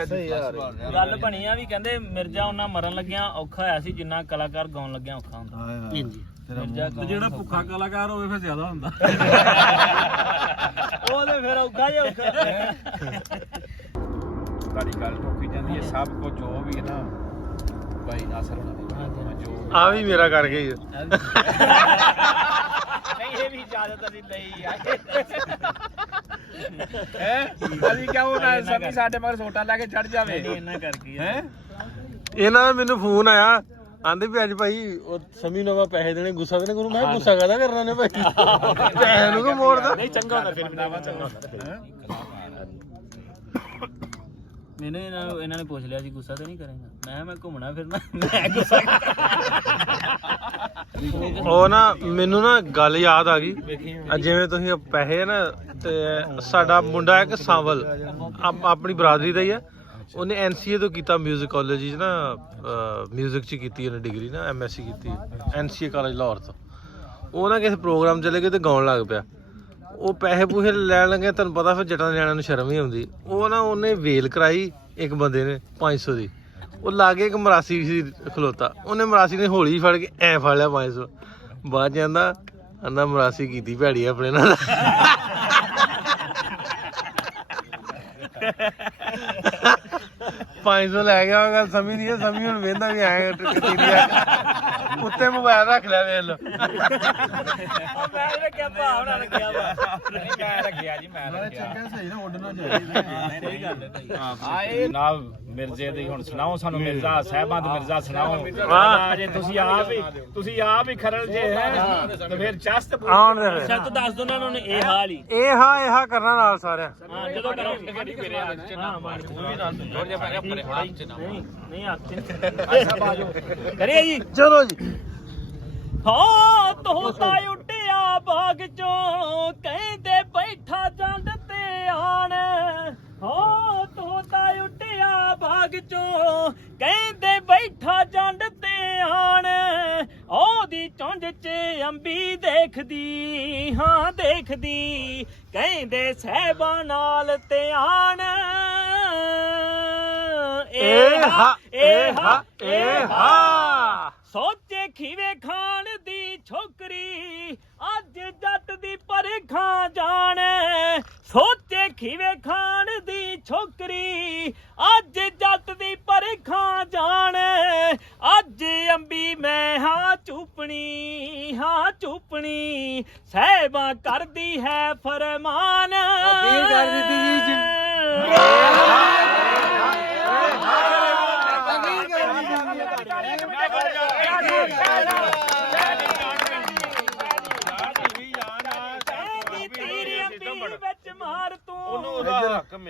ਗੱਲ ਬਣੀ ਆ ਵੀ ਕਹਿੰਦੇ ਮਿਰਜ਼ਾ ਉਹਨਾਂ ਮਰਨ ਲੱਗਿਆ ਔਖਾ ਹੋਇਆ ਸੀ ਜਿੰਨਾ ਕਲਾਕਾਰ ਗਾਉਣ ਲੱਗਿਆ ਔਖਾ ਹੁੰਦਾ ਮਿਰਜ਼ਾ ਜਿਹੜਾ ਭੁੱਖਾ ਕਲਾਕਾਰ ਹੋਵੇ ਫਿਰ ਜ਼ਿਆਦਾ ਹੁੰਦਾ ਉਹ ਤੇ ਫਿਰ ਔਖਾ ਹੀ ਔਖਾ ਤੁਹਾਡੀ ਗੱਲ ਠੋਕੀ ਜਾਂਦੀ ਹੈ ਸਭ ਕੁਝ ਜੋ ਵੀ ਹੈ ਨਾ ਭਾਈ ਨਾਸਰ ਹੋਣਾ ਦੀ ਜੋ ਆ ਵੀ ਮੇਰਾ ਕਰ ਗਈ ਨਹੀਂ ਇਹ ਵੀ ਇਜਾਜ਼ਤ ਅਸੀਂ ਲਈ ਆ ਅਸੀਂ ਕਿਹਾ ਉਹ ਨਾ ਸਮੀ ਸਾਡੇ ਮਗਰ ਸੋਟਾ ਲੈ ਕੇ ਚੜ ਜਾਵੇ ਇਹਨਾਂ ਕਰਕੇ ਹੈ ਇਹਨਾਂ ਦਾ ਮੈਨੂੰ ਫੋਨ ਆਇਆ ਆਂਦੇ ਵੀ ਅੱਜ ਭਾਈ ਉਹ ਸਮੀ ਨਵਾਂ ਪੈਸੇ ਦੇਣੇ ਗੁੱਸਾ ਦੇਣੇ ਗੁਰੂ ਮੈਂ ਗੁੱਸਾ ਕਾਹਦਾ ਕਰਨਾ ਨੇ ਭਾਈ ਪੈਸੇ ਨੂੰ ਕੋ ਮੋੜਦਾ ਨਹੀਂ ਚੰਗਾ ਹੁੰਦਾ ਫਿਰ ਬਣਾਵਾ ਚੰਗਾ ਹੁੰਦਾ ਮੈਨੂੰ ਇਹਨਾਂ ਨੇ ਪੁੱਛ ਲਿਆ ਸੀ ਗੁੱਸਾ ਤੇ ਨਹੀਂ ਕਰੇਗਾ ਮੈਂ ਘੁੰਮਣਾ ਫਿਰਨਾ ਮੈਂ ਗੁੱਸਾ ਉਹ ਨਾ ਮੈਨੂੰ ਨਾ ਗੱਲ ਯਾਦ ਆ ਗਈ ਜਿਵੇਂ ਤੁਸੀਂ ਪੈਸੇ ਨਾ ਤੇ ਸਾਡਾ ਮੁੰਡਾ ਇੱਕ ਸਾਵਲ ਆਪਣੀ ਬਰਾਦਰੀ ਦਾ ਹੀ ਆ ਉਹਨੇ NCA ਤੋਂ ਕੀਤਾ ਮਿਊਜ਼ਿਕ ਕਾਲਜ 'ਚ ਨਾ ਮਿਊਜ਼ਿਕ 'ਚ ਕੀਤੀ ਉਹਨੇ ਡਿਗਰੀ ਨਾ MSc ਕੀਤੀ NCA ਕਾਲਜ ਲਾਹੌਰ ਤੋਂ ਉਹ ਨਾ ਕਿਸੇ ਪ੍ਰੋਗਰਾਮ ਚਲੇ ਗਏ ਤੇ ਗਾਉਣ ਲੱਗ ਪਿਆ ਉਹ ਪੈਸੇ ਪੂਸੇ ਲੈਣ ਲੱਗੇ ਤੁਹਾਨੂੰ ਪਤਾ ਫਿਰ ਜੱਟਾਂ ਦੇ ਨਿਆਣਿਆਂ ਨੂੰ ਸ਼ਰਮ ਹੀ ਆਉਂਦੀ ਉਹ ਨਾ ਉਹਨੇ ਵੇਲ ਕਰਾਈ ਇੱਕ ਬੰਦੇ ਨੇ 500 ਦੀ ਉਹ ਲਾਗੇ ਇੱਕ ਮਰਾਸੀ ਸੀ ਖਲੋਤਾ ਉਹਨੇ ਮਰਾਸੀ ਨੇ ਹੌਲੀ ਫੜ ਕੇ ਐ ਫੜ ਲਿਆ 500 ਬਾਅਦ ਜਾਂਦਾ ਆਂਦਾ ਮਰਾਸੀ ਕੀਤੀ ਭੈੜੀ ਆਪਣੇ ਨਾਲ 500 ਲੈ ਗਿਆ ਉਹ ਗੱਲ ਸਮਝ ਨਹੀਂ ਸਮਝ ਹੁਣ ਵੇਂਦਾ ਵੀ ਐ ਉੱਤੇ ਮੋਬਾਈਲ ਰੱਖ ਲਿਆ ਵੇਖ ਲੋ ਮੈਂ ਰੱਖਿਆ ਭਾਵਨਾ ਰੱਖਿਆ ਵਾ ਮੈਂ ਰੱਖਿਆ ਜੀ ਮੈਂ ਰੱਖਿਆ ਸਹੀ ਨਾ ਉੱਡਣਾ ਚਾਹੀਦਾ ਸਹੀ ਗੱਲ ਹੈ ਆਏ ਜਨਾਬ ਮਿਰਜ਼ੇ ਦੀ ਹੁਣ ਸੁਣਾਓ ਸਾਨੂੰ ਮਿਰਜ਼ਾ ਸਾਹਿਬਾਨ ਮਿਰਜ਼ਾ ਸੁਣਾਓ ਜੇ ਤੁਸੀਂ ਆਪ ਹੀ ਖਰਲ ਜੇ ਹੈ ਤੇ ਫਿਰ ਚਸਤ ਆਉਣ ਦੇ ਫਿਰ ਸੱਤ ਦੱਸ ਦੋ ਉਹਨਾਂ ਨੂੰ ਇਹ ਹਾਲ ਹੀ ਇਹ ਕਰਨਾ ਨਾਲ ਸਾਰਿਆਂ ਹਾਂ ਜਦੋਂ ਕਰੋ ਗੱਡੀ ਮੇਰੇ ਹਾਂ ਮਾਰ ਵੀ ਦੱਸ ਥੋੜਾ ਜਿਹਾ ਪਰੇ ਨਹੀਂ ਹੱਥ ਅੱਛਾ ਬਾਜੋ ਕਰੀਏ ਜੀ ਚਲੋ ਜੀ ਹਾਂ ਤੋਤਾ ਉੱਡਿਆ ਬਾਗ ਚੋਂ ਕਹਿੰਦੇ ਬੈਠਾ ਜੰਡ ਤੇ ਆਣ ਹਾਂ ਤੋਤਾ ਉੱਡਿਆ ਬਾਗ ਚੋਂ ਕਹਿੰਦੇ ਬੈਠਾ ਜੰਡ ਤੇ ਆਣ ਉਹਦੀ ਚੁੰਝ 'ਚ ਅੰਬੀ ਦੇਖਦੀ ਹਾਂ ਦੇਖਦੀ ਕਹਿੰਦੇ ਸਹਿਬਾਂ ਨਾਲ ਤੇ ਆਣ ਇਹ ਹਾ ਸੋਚੇ ਖੀਵੇ ਖਾਣ ਦੀ ਛੋਕਰੀ ਅੱਜ ਜੱਟ ਦੀ ਪਰਖਾਂ ਜਾਣ ਸੋਚੇ ਖੀਵੇ ਖਾਣ ਦੀ ਛੋਕਰੀ ਅੱਜ ਜੱਟ ਦੀ ਪਰਖਾਂ ਜਾਣ ਅੱਜ ਅੰਬੀ ਮੈਂ ਹਾਂ ਚੁੱਪਣੀ ਸਹਿਬਾਂ ਕਰਦੀ ਹੈ ਫਰਮਾਨ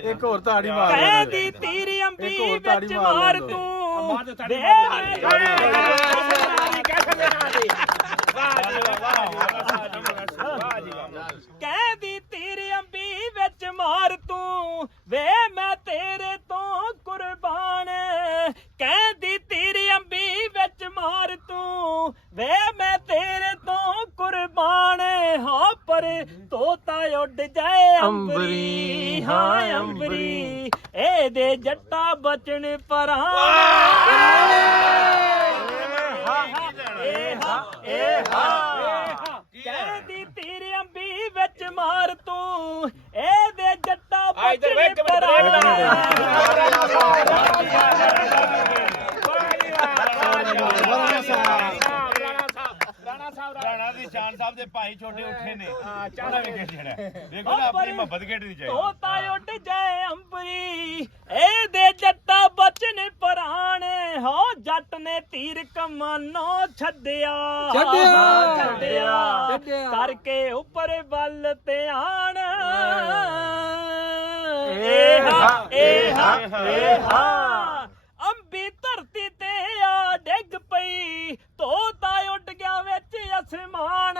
ਇੱਕ ਹੋਰ ਤਾੜੀ ਮਾਰ ਕਹਿੰਦੀ ਤੇਰੀ ਅੰਬੀ ਵਿੱਚ ਮਾਰ ਤੂੰ ਕਹਿੰਦੀ ਤੇਰੀ ਅੰਬੀ ਵਿੱਚ ਮਾਰ ਤੂੰ ਵੇ ਮੈਂ ਤੇਰੇ ਤੋਂ ਕੁਰਬਾਨ ਕਹਿੰਦੀ ਤੇਰੀ ਅੰਬੀ ਵਿੱਚ ਮਾਰ ਤੂੰ ਵੇ ਮੈਂ ਤੇਰੇ ਤੋਂ ਕੁਰਬਾਨ ਹਾਂ ਪਰ ਤੋਤਾ ਉੱਡ ਜਾਏ ਅੰਬਰੀ ਹਾਂ ਅੰਬਰੀ ਇਹਦੇ ਜੱਟਾ ਬਚਣ ਪਰਾਂ ਕਹਿੰਦੀ ਤੇਰੀ ਅੰਬੀ ਵਿੱਚ ਮਾਰ ਤੂੰ ਇਹਦੇ ਜੱਟਾ ਬਚਣ ਪਰਾਂ ਰਾਣਾ ਦੀ ਸ਼ਾਨ ਸਾਹਿਬ ਦੇ ਭਾਈ ਛੋਟੇ ਉੱਠੇ ਨੇ ਚਾਹਣਾ ਵੇਖੇ ਜਿਹੜਾ ਦੇਖੋ ਨਾ ਆਪਣੀ ਮੁਹੱਬਤ ਘੇਟਣੀ ਚਾਹੀਦੀ ਤੋਤਾ ਉੱਡ ਜਾਏ ਅੰਬਰੀ ਇਹਦੇ ਜੱਟਾ ਬਚਨ ਪ੍ਰਾਣ ਹੋ ਜੱਟ ਨੇ ਤੀਰ ਕਮਾਨੋਂ ਛੱਡਿਆ ਕਰਕੇ ਉੱਪਰ ਵੱਲ ਤੇ ਆਣ ਅੰਬੀ ਧਰਤੀ ਤੇ ਆ ਡਿੱਗ ਪਈ ਤੋਤਾ ਉੱਡ ਗਿਆ ਵਿੱਚ ਅਸਮਾਨ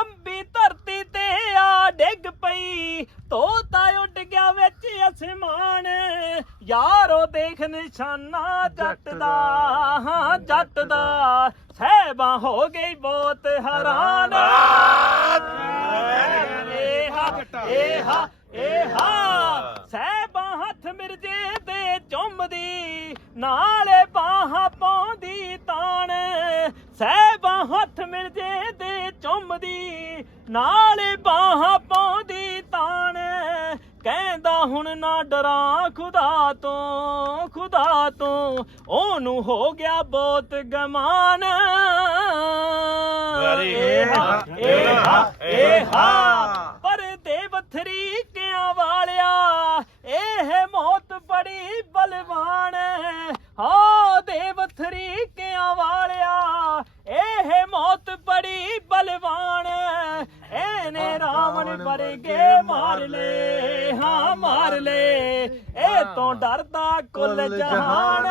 ਅੰਬੀ ਧਰਤੀ ਤੇ ਆ ਡਿੱਗ ਪਈ ਤੋਤਾ ਉੱਡ ਗਿਆ ਵਿੱਚ ਅਸਮਾਨ ਯਾਰੋ ਦੇਖ ਨਿਸ਼ਾਨਾ ਜੱਟ ਦਾ ਹਾਂ ਜੱਟ ਦਾ ਸਹਿਬਾਂ ਹੋ ਗਈ ਬਹੁਤ ਹੈਰਾਨ ਸਹਿਬਾਂ ਹੱਥ ਮਿਰਜੇ ਦੇ ਚੁੰਮਦੀ ਨਾਲੇ ਬਾਹਾਂ ਪਾਉਂਦੀ ਤਾਣ ਸਹਿਬਾਂ ਹੱਥ ਮਿਰਜੇ ਦੇ ਚੁੰਮਦੀ ਨਾਲੇ ਬਾਹਾਂ ਪਾਉਂਦੀ ਤਾਣ ਕਹਿੰਦਾ ਹੁਣ ਨਾ ਡਰਾਂ ਖੁਦਾ ਤੋਂ ਉਹਨੂੰ ਹੋ ਗਿਆ ਬਹੁਤ ਗਮਾਨ ਪਰ ਦੇਵਥਰੀ ਕਿਆਂ ਵਾਲਿਆ ਇਹ ਮੌਤ ਬੜੀ ਬਲਵਾਨ ਹਾਂ ਦੇਵਥਰੀ ਕਿਆਂ ਵਾਲਿਆ ਇਹ ਮੌਤ ਬੜੀ ਬਲਵਾਨ ਇਹਨੇ ਰਾਵਣ ਵਰਗੇ ਮਾਰ ਲੈ ਹਾਂ ਮਾਰ ਲੈ ਇਹ ਤੋਂ ਡਰਦਾ ਕੁੱਲ ਜਹਾਨ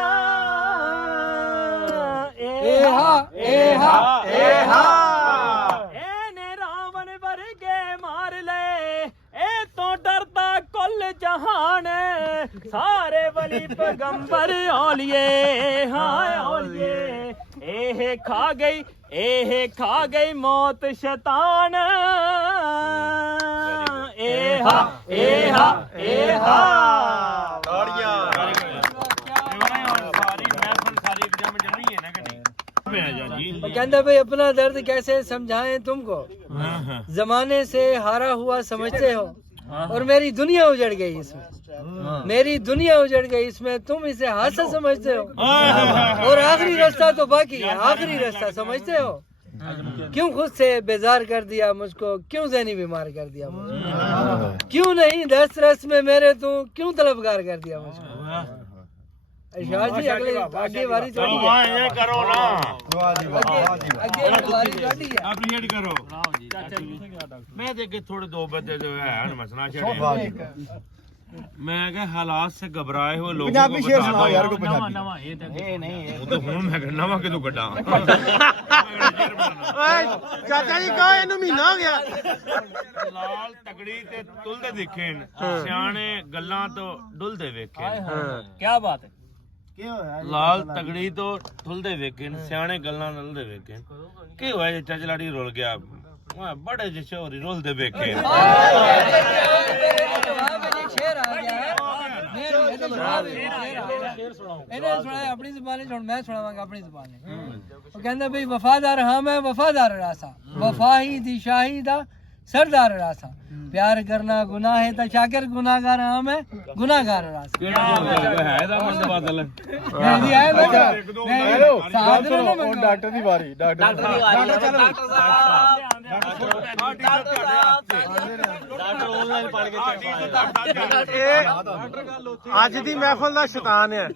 ਇਹਨੇ ਰਾਵਣ ਵਰਗੇ ਮਾਰ ਲਏ ਇਹ ਤੋਂ ਡਰਦਾ ਕੁੱਲ ਜਹਾਨ ਸਾਰੇ ਵਲੀ ਪੈਗੰਬਰ ਔਲੀਏ ਹਾਂ ਔਲੀਏ ਇਹ ਖਾ ਗਈ ਮੌਤ ਸ਼ੈਤਾਨ कहता भाई अपना दर्द कैसे समझाएं तुमको जमाने से हारा हुआ समझते हो और मेरी दुनिया उजड़ गई इसमें मेरी दुनिया उजड़ गई इसमें तुम इसे हादसा समझते हो और आखिरी रास्ता तो बाकी है आखिरी रास्ता समझते हो क्यों खुद से बेजार कर दिया मुझको क्यों ज़हनी बीमार कर दिया मुझको क्यों नहीं दस्त रस में मेरे तू क्यों तलबगार कर दिया मुझको शाह जी अगले आगे वारी थोड़ी है ये करो ना आगे वारी थोड़ी है एप्रीशिएट करो मैं देख के थोड़े दो बंदे जो है मसला छड़े मैं क्या हालात से घबराए हुए लोगों को बता दो यार को पंजाबी नहीं वो तो हूं मैं नवा के तो गड्ढा ਚਾਚਾ ਜੀ ਕਹੋ ਇਹਨੂੰ ਮਹੀਨਾ ਹੋ ਗਿਆ ਲਾਲ ਤਗੜੀ ਤੇ ਤੁਲਦੇ ਦੇਖੇ ਸਿਆਣੇ ਗੱਲਾਂ ਤੋਂ ਡੁੱਲਦੇ ਵੇਖੇ क्या बात है ਲਾਲ ਤਗੜੀ ਤੋਂ ਤੁਲਦੇ ਵੇਖੇ ਸਿਆਣੇ ਗੱਲਾਂ ਡੁੱਲਦੇ ਵੇਖੇ ਕੀ ਹੋਇਆ ਜੇ ਚਚਲਾੜੀ ਰੁਲ ਗਿਆ ਮੈਂ ਬੜੇ ਜਿਹੇ ਸ਼ੋਰੀ ਰੁਲਦੇ ਵੇਖੇ शेर आ गया है इन्हें सुनाया अपनी जुबानी छोड़ मैं सुनावांगा अपनी जुबानी वो कहंदा भाई वफादार हाँ मैं वफादार रासा वफा ही दी शाही दा सरदार रासा प्यार करना गुनाह है ता शाकिर गुनाहगार हाँ मैं गुनाहगार रासा ਹੈ ਦਾ ਮੰਦ ਬਾਦਲ नहीं है बेटा हेलो साथ में ना ਡਾਕਟਰ ਦੀ ਵਾਰੀ ਡਾਕਟਰ ਅੱਜ ਦੀ ਮਹਿਫਲ ਦਾ ਸ਼ੈਤਾਨ ਹੈ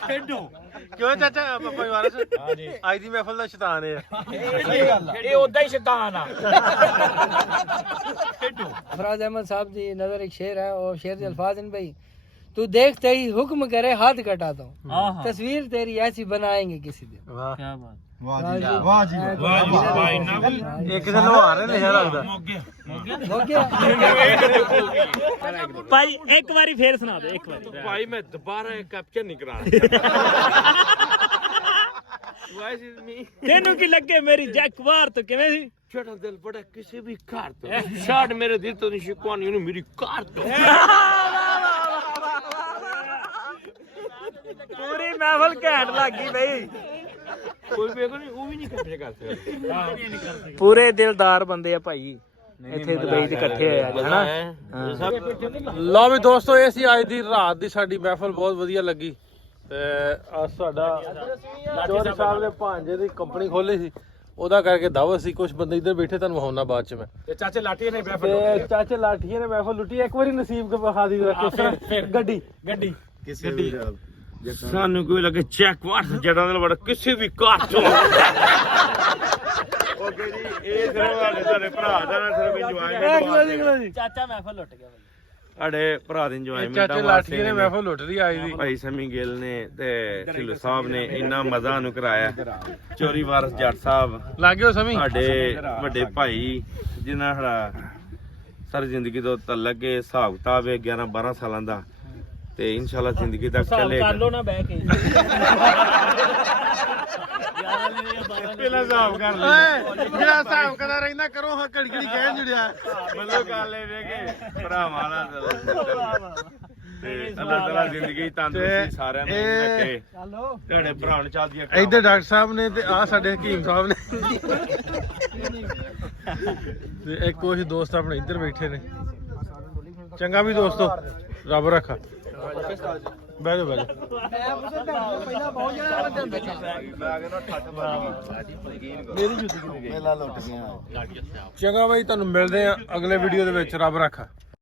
ਖੇਡੋ ਕਿਉਂ ਚਾਚਾ ਪਪਾ ਵਾਰਸ ਅੱਜ ਦੀ ਮਹਿਫਲ ਦਾ ਸ਼ੈਤਾਨ ਹੈ ਇਹ ਉਦਾਂ ਹੀ ਸ਼ੈਤਾਨ ਆ फराज अहमद साहब जी नजर एक शेर है और शेर के अल्फाज इन भाई तू देखते ही हुक्म करे हाथ कटाता हूँ तस्वीर तेरी ऐसी बनाएंगे किसी दिन क्या बात ਵਾਹ ਜੀ ਭਾਈ ਨਾ ਵੀ ਇੱਕ ਦਿਨ ਨਵਾ ਰਹੇ ਲਿਖਿਆ ਲੱਗਦਾ हो गया ਭਾਈ ਇੱਕ ਵਾਰੀ ਫੇਰ ਸੁਣਾ ਦਿਓ ਇੱਕ ਵਾਰੀ ਭਾਈ ਮੈਂ ਦੁਬਾਰਾ ਇਹ ਕੈਪਚਰ ਨਹੀਂ ਕਰਾਣਾ ਤੈਨੂੰ ਕੀ ਲੱਗੇ ਮੇਰੀ ਜੈਕਵਾਰ ਤੋਂ ਕਿਵੇਂ ਸੀ ਛੋਟਾ ਦਿਲ ਬੜਾ ਕਿਸੇ ਵੀ ਘਰ ਤੋਂ ਛਾੜ ਮੇਰੇ ਦਿਲ ਤੋਂ ਨਹੀਂ ਸ਼ਿਕਵਾਨੀ ਉਹਨੂੰ ਮੇਰੀ ਘਰ ਤੋਂ ਪੂਰੀ ਮਹਿਫਲ ਘੈਂਟ ਲੱਗ ਗਈ ਬਈ ਕੋਈ ਵੇਖੋ ਨਹੀਂ ਉਹ ਵੀ ਨਹੀਂ ਕੈਪਚਰ ਕਰ ਸਕਦਾ ਪੂਰੇ ਦਿਲਦਾਰ ਬੰਦੇ ਆ ਭਾਈ ਇੱਥੇ ਦੁਬਈ 'ਚ ਇਕੱਠੇ ਹੋਏ ਅੱਜ ਹਨਾ ਲਓ ਵੀ ਦੋਸਤੋ ਇਹ ਸੀ ਅੱਜ ਦੀ ਰਾਤ ਦੀ ਸਾਡੀ ਮਹਿਫਲ ਬਹੁਤ ਵਧੀਆ ਲੱਗੀ ਤੇ ਅੱਜ ਸਾਡਾ ਚੌਧਰੀ ਸਾਹਿਬ ਦੇ ਭਾਂਜੇ ਦੀ ਕੰਪਨੀ ਖੋਲੀ ਸੀ ਉਹਦਾ ਕਰਕੇ ਦਾਵਤ ਸੀ ਕੁਝ ਬੰਦੇ ਇੱਧਰ ਬੈਠੇ ਤੁਹਾਨੂੰ ਵਿਖਾਉਣਾ ਬਾਅਦ ਚ ਮੈਂ ਤੇ ਚਾਚੇ ਲਾਠੀਏ ਨੇ ਤੇ ਚਾਚੇ ਲਾਠੀਏ ਨੇ ਮਹਿਫਲ ਲੁੱਟੀ ਇੱਕ ਵਾਰੀ ਨਸੀਬ ਵਿਖਾ ਦੀ ਫਿਰ ਗੱਡੀ ਕਿਸੇ ਵੀ ਸਾਨੂੰ ਕੋਈ ਲੱਗੇ ਚੈੱਕ ਵਾਟ ਜੜਾਂ ਦੇ ਬੜਾ ਕਿਸੇ ਵੀ ਘਰ ਤੋਂ ਓਕੇ ਜੀ ਇਹ ਸਿਰਫ ਸਾਡੇ ਭਰਾ ਦਾ ਨਾ ਸਿਰਫ ਇੰਜੋਇਮੈਂਟ ਚਾਚਾ ਮਹਿਫਲ ਲੁੱਟ ਗਿਆ ਸਾਡੇ ਭਰਾ ਦੀ ਇੰਜੋਇਮੈਂਟ ਚਾਚੇ ਲਾਠੀਏ ਨੇ ਮਹਿਫਲ ਲੁੱਟ ਲਈ ਆਈ ਦੀ ਭਾਈ ਸਮੀ ਗਿੱਲ ਨੇ ਤੇ ਢਿੱਲੋਂ ਸਾਹਿਬ ਨੇ ਇੰਨਾ ਮਜ਼ਾ ਨੂੰ ਕਰਾਇਆ ਚੋਰੀ ਵਾਰਸ ਜੱਟ ਸਾਹਿਬ ਲੱਗਿਓ ਸਮੀ ਸਾਡੇ ਵੱਡੇ ਭਾਈ ਜਿਨ੍ਹਾਂ ਸਾਡਾ ਸਾਰੀ ਜ਼ਿੰਦਗੀ ਤੋਂ ਤਲਕ ਹੈ ਹਿਸਾਬ ਕਿਤਾਬ ਹੈ 11-12 ਸਾਲਾਂ ਦਾ ਤੇ ਇਨਸ਼ਾਅੱਲਾ ਜ਼ਿੰਦਗੀ ਤੱਕ ਚੱਲੇਗਾ ਕਰ ਲੋ ਨਾ ਬਹਿ ਕੇ ਪਹਿਲਾਂ ਹਿਸਾਬ ਕਰ ਲੈ ਜਿਹੜਾ ਹਿਸਾਬ ਕਰਦਾ ਰਹਿੰਦਾ ਕਰੋ ਹਾਂ ਘੜੀ ਘੜੀ ਕਹਿਣ ਜੁੜਿਆ ਬੱਲੋ ਕਰ ਲੈ ਵੇ ਕੇ ਭਰਾਵਾਂ ਨਾਲ ਤੇ ਅੱਲਾਹ ਤਾਲਾ ਜ਼ਿੰਦਗੀ ਤੰਦਰੁਸਤੀ ਸਾਰਿਆਂ ਨੂੰ ਰੱਖੇ ਤੁਹਾਡੇ ਭਰਾ ਨੂੰ ਚੱਲਦੀਆਂ ਇੱਧਰ ਡਾਕਟਰ ਸਾਹਿਬ ਨੇ ਤੇ ਆ ਸਾਡੇ ਹਕੀਮ ਸਾਹਿਬ ਨੇ ਤੇ ਇੱਕ ਕੁਝ ਦੋਸਤ ਆਪਣੇ ਇੱਧਰ ਬੈਠੇ ਨੇ ਚੰਗਾ ਵੀ ਦੋਸਤੋ ਰੱਬ ਰੱਖਾ ਬਹਿ ਜਾਓ ਮੇਲਾ ਲੁੱਟ ਗਿਆ ਚੰਗਾ ਬਾਈ ਤੁਹਾਨੂੰ ਮਿਲਦੇ ਆ ਅਗਲੇ ਵੀਡੀਓ ਦੇ ਵਿੱਚ ਰੱਬ ਰੱਖਾ